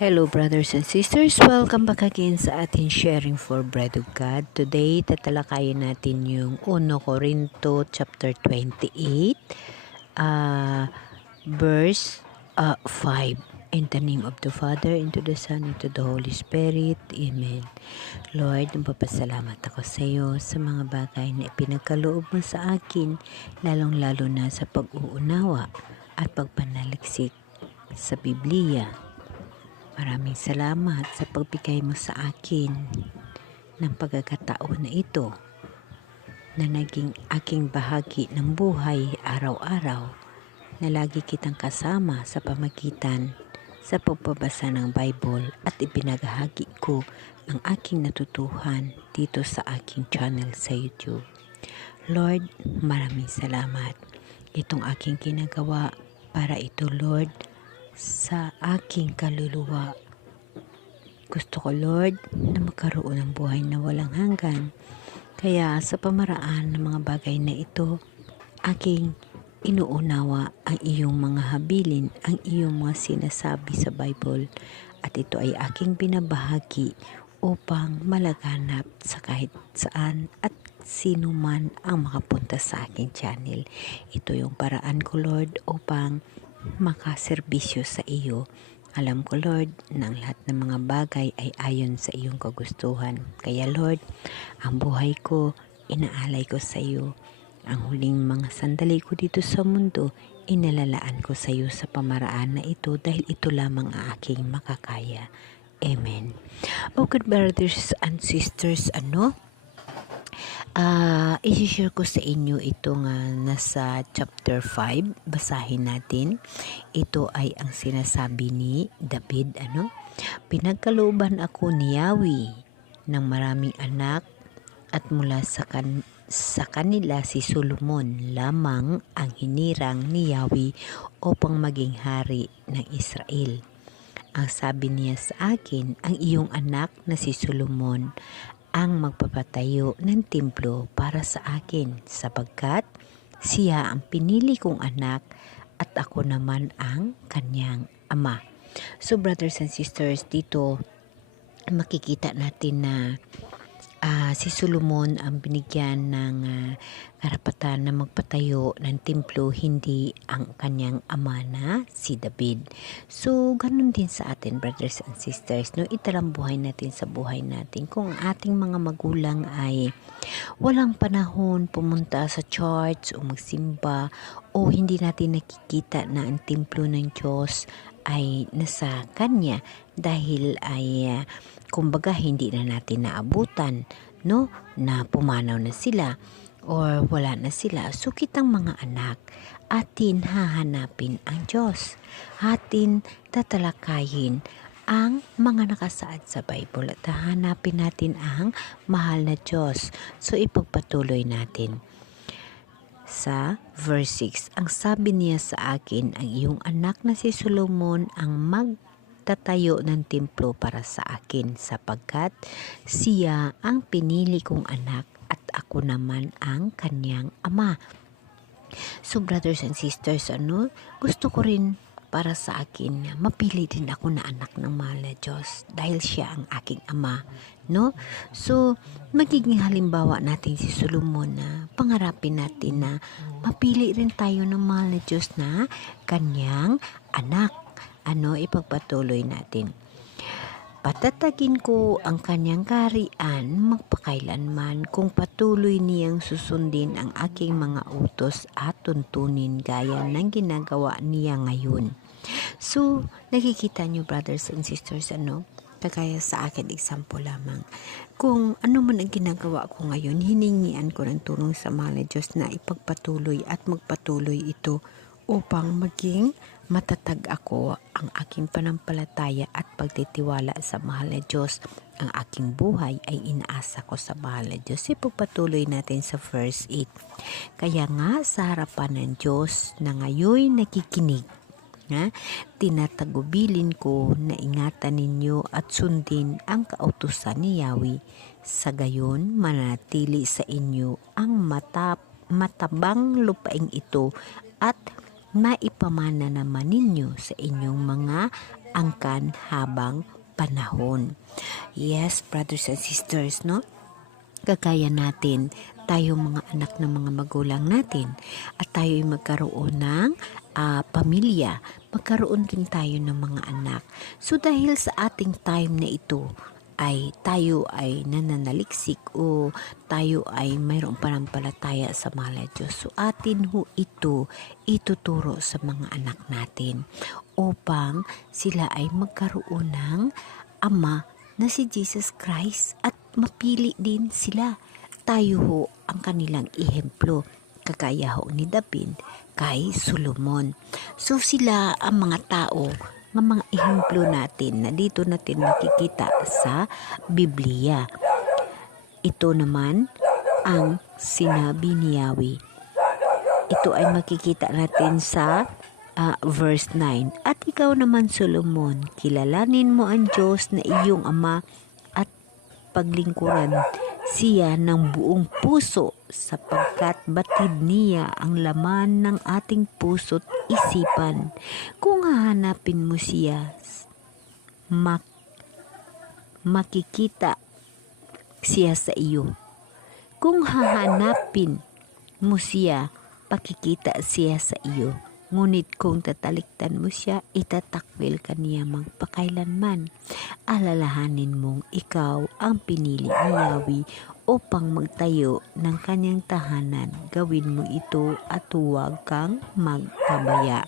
Hello brothers and sisters, welcome back again sa ating Sharing for Bread of God. Today, tatalakayin natin yung 1 Corinto chapter 28, verse 5. In the name of the Father, into the Son, into the Holy Spirit. Amen. Lord, napapasalamat ako sa iyo sa mga bagay na ipinagkaloob mo sa akin, lalong-lalo na sa pag-uunawa at pagpanaliksik sa Biblia. Maraming salamat sa pagbigay mo sa akin ng pagkakataon na ito na naging aking bahagi ng buhay araw-araw na lagi kitang kasama sa pamagitan sa pagbabasa ng Bible at ipinagahagi ko ang aking natutuhan dito sa aking channel sa YouTube. Lord, maraming salamat. Itong aking ginagawa para ito, Lord, sa aking kaluluwa. Gusto ko, Lord, na magkaroon ng buhay na walang hanggan. Kaya sa pamaraan ng mga bagay na ito, aking inuunawa ang iyong mga habilin, ang iyong mga sinasabi sa Bible, at ito ay aking binabahagi upang malaganap sa kahit saan at sino man ang makapunta sa aking channel. Ito yung paraan ko, Lord, upang makaserbisyo sa iyo. Alam ko, Lord, na ang lahat ng mga bagay ay ayon sa iyong kagustuhan. Kaya, Lord, ang buhay ko, inaalay ko sa iyo. Ang huling mga sandali ko dito sa mundo, inalalaan ko sa iyo sa pamaraan na ito dahil ito lamang ang aking makakaya. Amen. Okay, brothers and sisters, i-share ko sa inyo itong nasa chapter 5. Basahin natin. Ito ay ang sinasabi ni David. Pinagkalooban ako ni Yahweh ng maraming anak at mula sa kanila si Solomon lamang ang hinirang ni Yahweh upang maging hari ng Israel. Ang sabi niya sa akin, ang iyong anak na si Solomon ang magpapatayo ng templo para sa akin, sapagkat siya ang pinili kong anak at ako naman ang kanyang ama. So brothers and sisters, dito makikita natin na si Solomon ang binigyan ng karapatan na magpatayo ng templo, hindi ang kanyang ama na si David. So, ganun din sa atin, brothers and sisters, no? Italambuhay natin sa buhay natin. Kung ating mga magulang ay walang panahon pumunta sa church o magsimba, o hindi natin nakikita na ang templo ng Diyos ay nasa Kanya dahil ay kumbaga hindi na natin naabutan, no? Na pumanaw na sila or wala na sila. So kitang mga anak, atin hahanapin ang Diyos. Atin tatalakayin ang mga nakasaad sa Bible at hahanapin natin ang mahal na Diyos. So ipagpatuloy natin. Sa verse 6, ang sabi niya sa akin, ang iyong anak na si Solomon ang magtatayo ng templo para sa akin, sapagkat siya ang pinili kong anak at ako naman ang kanyang ama. So brothers and sisters, gusto ko rin para sa akin, mapili din ako na anak ng mahal na Diyos dahil siya ang aking ama, no? So, magiging halimbawa natin si Solomon na pangarapin natin na mapili rin tayo ng mahal na Diyos na kanyang anak. Ipagpatuloy natin. Patatagin ko ang kanyang kaharian magpakailanman kung patuloy niyang susundin ang aking mga utos at tuntunin gaya ng ginagawa niya ngayon. So, nakikita niyo brothers and sisters, kagaya sa akin, example lamang. Kung ano man ang ginagawa ko ngayon, hiningian ko ng tulong sa mahal na Diyos na ipagpatuloy at magpatuloy ito upang maging matatag ako ang aking panampalataya at pagtitiwala sa mahal na Diyos. Ang aking buhay ay inaasa ko sa mahal na Diyos. Ipagpatuloy natin sa verse 8. Kaya nga sa harapan ng Diyos na ngayon nakikinig, tinatagubilin ko na ingatan ninyo at sundin ang kautusan ni Yahweh. Sa gayon, manatili sa inyo ang matabang lupaing ito at maipamana naman ninyo sa inyong mga angkan habang panahon. Yes, brothers and sisters, no? Kagaya natin, tayo mga anak ng mga magulang natin at tayo ay magkaroon ng pamilya, magkaroon din tayo ng mga anak. So dahil sa ating time na ito ay tayo ay nananaliksik o tayo ay mayroong panampalataya sa mahal na Diyos. So atin ho ito ituturo sa mga anak natin upang sila ay magkaroon ng ama na si Jesus Christ at mapili din sila. Tayo ho ang kanilang ehemplo, kagaya ho ni David kay Solomon. So sila ang mga tao, ng mga ehemplo natin na dito natin nakikita sa Biblia. Ito naman ang sinabi ni Yahweh. Ito ay makikita natin sa verse 9. At ikaw naman, Solomon, kilalanin mo ang Diyos na iyong ama at paglingkuran siya ng buong puso sapagkat batid niya ang laman ng ating puso't isipan. Kung hahanapin mo siya, makikita siya sa iyo. Kung hahanapin mo siya, pakikita siya sa iyo. Ngunit kung tatalikdan mo siya, itatakwil ka niya magpakailanman. Alalahanin mong ikaw ang pinili ni Yahweh upang magtayo ng kanyang tahanan. Gawin mo ito at huwag kang magpabaya.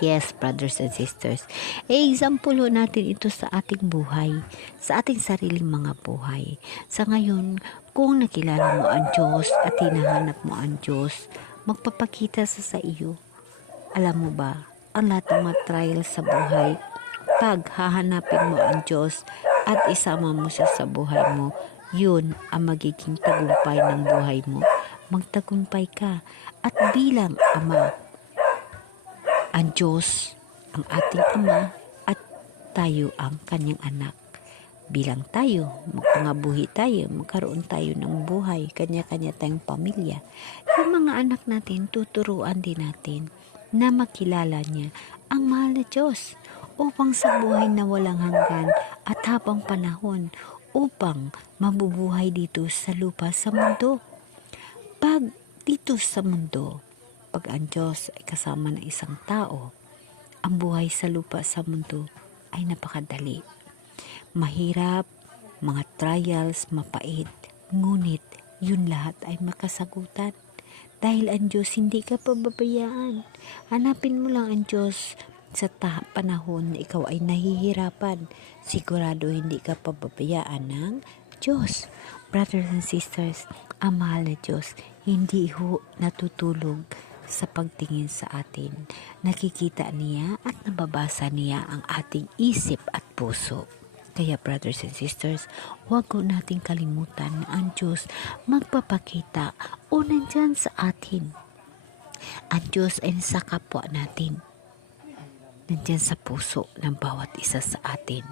Yes, brothers and sisters. Example natin ito sa ating buhay, sa ating sariling mga buhay. Sa ngayon, kung nakilala mo ang Diyos at hinahanap mo ang Diyos, magpapakita sa iyo. Alam mo ba, ang lahat ng mga trials sa buhay, pag hahanapin mo ang Diyos at isama mo siya sa buhay mo, yun ang magiging tagumpay ng buhay mo. Magtagumpay ka at bilang ama, ang Diyos ang ating ama at tayo ang kanyang anak. Bilang tayo, magpangabuhi tayo, magkaroon tayo ng buhay, kanya-kanya tayong pamilya. Yung mga anak natin, tuturuan din natin na makilala niya ang mahal na Diyos upang sa buhay na walang hanggan at habang panahon upang mabubuhay dito sa lupa sa mundo. Pag dito sa mundo, pag ang Diyos ay kasama ng isang tao, ang buhay sa lupa sa mundo ay napakadali. Mahirap, mga trials, mapait, ngunit yun lahat ay makasagutan. Dahil ang Diyos hindi ka pababayaan. Hanapin mo lang ang Diyos sa panahon na ikaw ay nahihirapan. Sigurado hindi ka pababayaan ng Diyos. Brothers and sisters, ang mahal na Diyos hindi ho natutulog sa pagtingin sa atin. Nakikita niya at nababasa niya ang ating isip at puso. Kaya brothers and sisters, huwag ko nating kalimutan na ang Diyos magpapakita o nandyan sa atin. Ang Diyos ay sa kapwa natin. Nandyan sa puso ng bawat isa sa atin.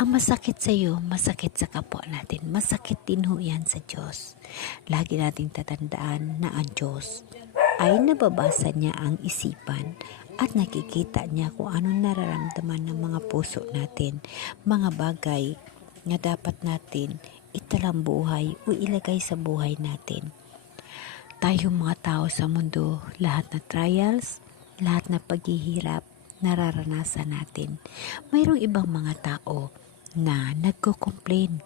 Ang masakit sa iyo, masakit sa kapwa natin. Masakit din ho yan sa Diyos. Lagi nating tatandaan na ang Diyos ay nababasa niya ang isipan at nakikita niya kung anong nararamdaman ng mga puso natin, mga bagay na dapat natin italang buhay o ilagay sa buhay natin. Tayong mga tao sa mundo, lahat na trials, lahat na paghihirap, nararanasan natin. Mayroong ibang mga tao na nagko-complain,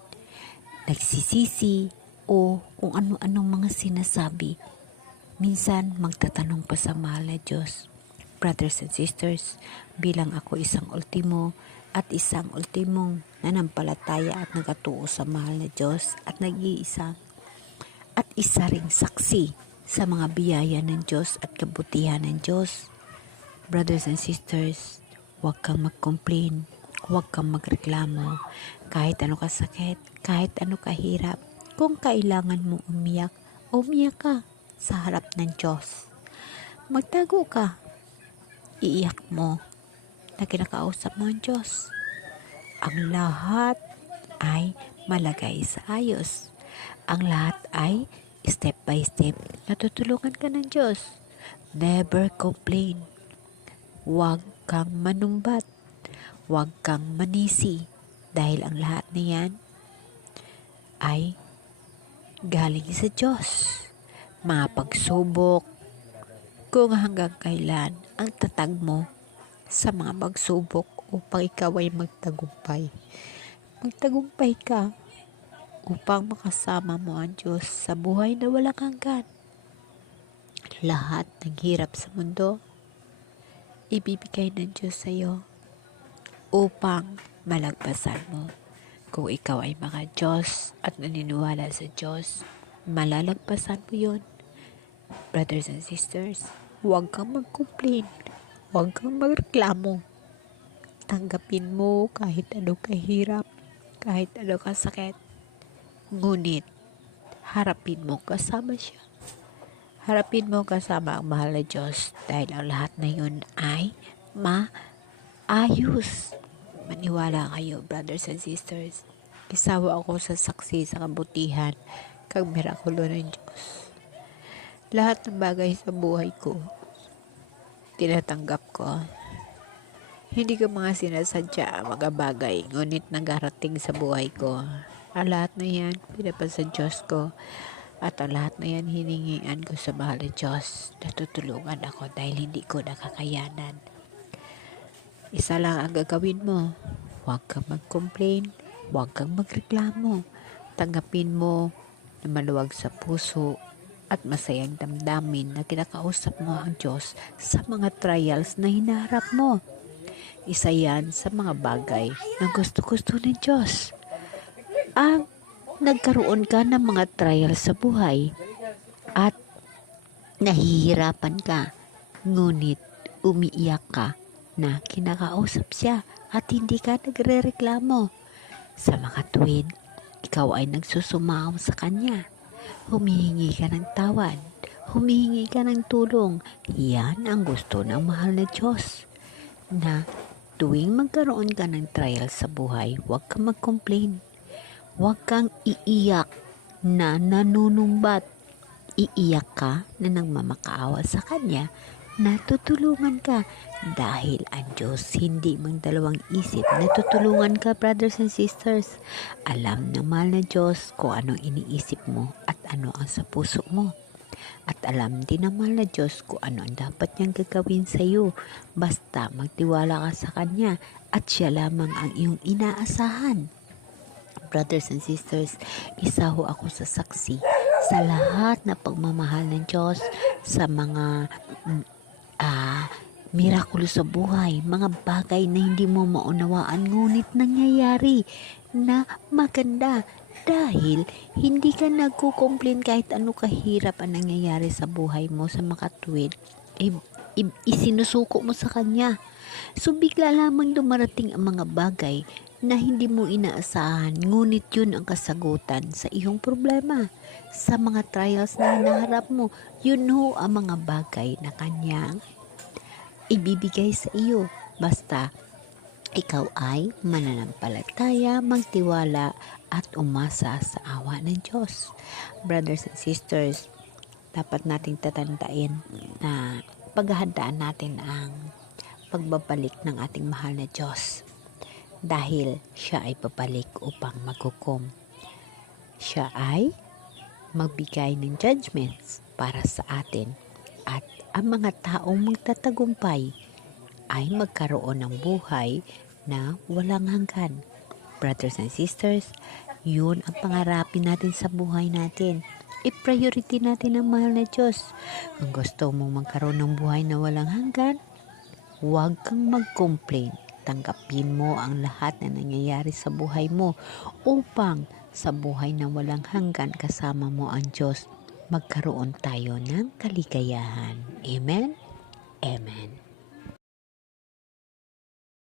nagsisisi, o kung ano-anong mga sinasabi. Minsan, magtatanong pa sa mahal na Diyos. Brothers and sisters, bilang ako isang ultimo at isang ultimong nanampalataya at nagatuo sa mahal na Diyos at nag-iisa at isa ring saksi sa mga biyaya ng Diyos at kabutihan ng Diyos. Brothers and sisters, huwag kang mag-complain, huwag kang magreklamo, kahit ano kasakit, kahit ano kahirap. Kung kailangan mo umiyak, umiyak ka sa harap ng Diyos. Magtago ka. Iiyak mo na kinakausap mo ang Diyos. Ang lahat ay malagay sa ayos. Ang lahat ay step by step natutulungan ka ng Diyos. Never complain. Huwag kang manumbat. Huwag kang manisi dahil ang lahat na yan ay galing sa Diyos. Mga pagsubok, kung hanggang kailan ang tatag mo sa mga pagsubok upang ikaw ay magtagumpay. Magtagumpay ka upang makasama mo ang Diyos sa buhay na walang hanggan. Lahat ng hirap sa mundo, ibibigay ng Diyos sa iyo upang malagpasan mo. Kung ikaw ay mga Diyos at naniniwala sa Diyos, malalagpasan mo yun. Brothers and sisters, huwag kang mag-complain. Huwag kang magreklamo. Tanggapin mo kahit ano kahirap, kahit ano kasakit. Ngunit, harapin mo kasama siya. Harapin mo kasama ang mahal na Diyos dahil ang lahat na yun ay maayos. Maniwala kayo, brothers and sisters. Isawa ako sa saksi sa kabutihan kag mirakulo ng Diyos. Lahat ng bagay sa buhay ko, tinatanggap ko. Hindi ko mga sinasadya ang mga bagay, ngunit nagarating sa buhay ko. Ang lahat na yan, pinapasa Diyos ko. At ang lahat na yan, hiningian ko sa mahal na Diyos. Natutulungan ako dahil hindi ko nakakayanan. Isa lang ang gagawin mo. Huwag kang mag-complain. Huwag kang magreklamo. Tanggapin mo na maluwag sa puso at masayang damdamin na kinakausap mo ang Diyos sa mga trials na hinaharap mo. Isa yan sa mga bagay na gusto-gusto ng Diyos. Ang nagkaroon ka ng mga trials sa buhay at nahihirapan ka, ngunit umiiyak ka na kinakausap siya at hindi ka nagre-reklamo. Sa mga tuwid, ikaw ay nagsusumaw sa Kanya. Humihingi ka ng tawad. Humihingi ka ng tulong. Yan ang gusto ng mahal na Diyos. Na tuwing magkaroon ka ng trial sa buhay, huwag kang mag-complain. Huwag kang iiyak na nanunumbat. Iiyak ka na nagmamakaawa sa Kanya. Natutulungan ka dahil ang Diyos hindi magdalawang isip. Natutulungan ka, brothers and sisters. Alam ng mahal na Diyos kung anong iniisip mo at ano ang sa puso mo. At alam din ng mahal na Diyos kung ano ang dapat niyang gagawin sa iyo. Basta magtiwala ka sa Kanya at siya lamang ang iyong inaasahan. Brothers and sisters, isa ho ako sa saksi sa lahat na pagmamahal ng Diyos sa mga mirakulo sa buhay, mga bagay na hindi mo maunawaan ngunit nangyayari na maganda dahil hindi ka nagko-complain kahit ano kahirap ang nangyayari sa buhay mo sa makatuwid. Isinusuko mo sa Kanya. So bigla lamang dumarating ang mga bagay na hindi mo inaasahan, ngunit yun ang kasagutan sa iyong problema. Sa mga trials na hinaharap mo, yun ho ang mga bagay na Kanyang ibibigay sa iyo. Basta ikaw ay mananampalataya, magtiwala at umasa sa awa ng Diyos. Brothers and sisters, dapat nating tatandaan na paghahandaan natin ang pagbabalik ng ating mahal na Diyos. Dahil siya ay babalik upang maghukom. Siya ay magbigay ng judgments para sa atin. At ang mga taong magtatagumpay ay magkaroon ng buhay na walang hanggan. Brothers and sisters, yun ang pangarapin natin sa buhay natin. I-priority natin ang mahal na Diyos. Kung gusto mong magkaroon ng buhay na walang hanggan, huwag kang mag-complain. Tanggapin mo ang lahat na nangyayari sa buhay mo upang sa buhay na walang hanggan kasama mo ang Diyos, magkaroon tayo ng kaligayahan. Amen? Amen.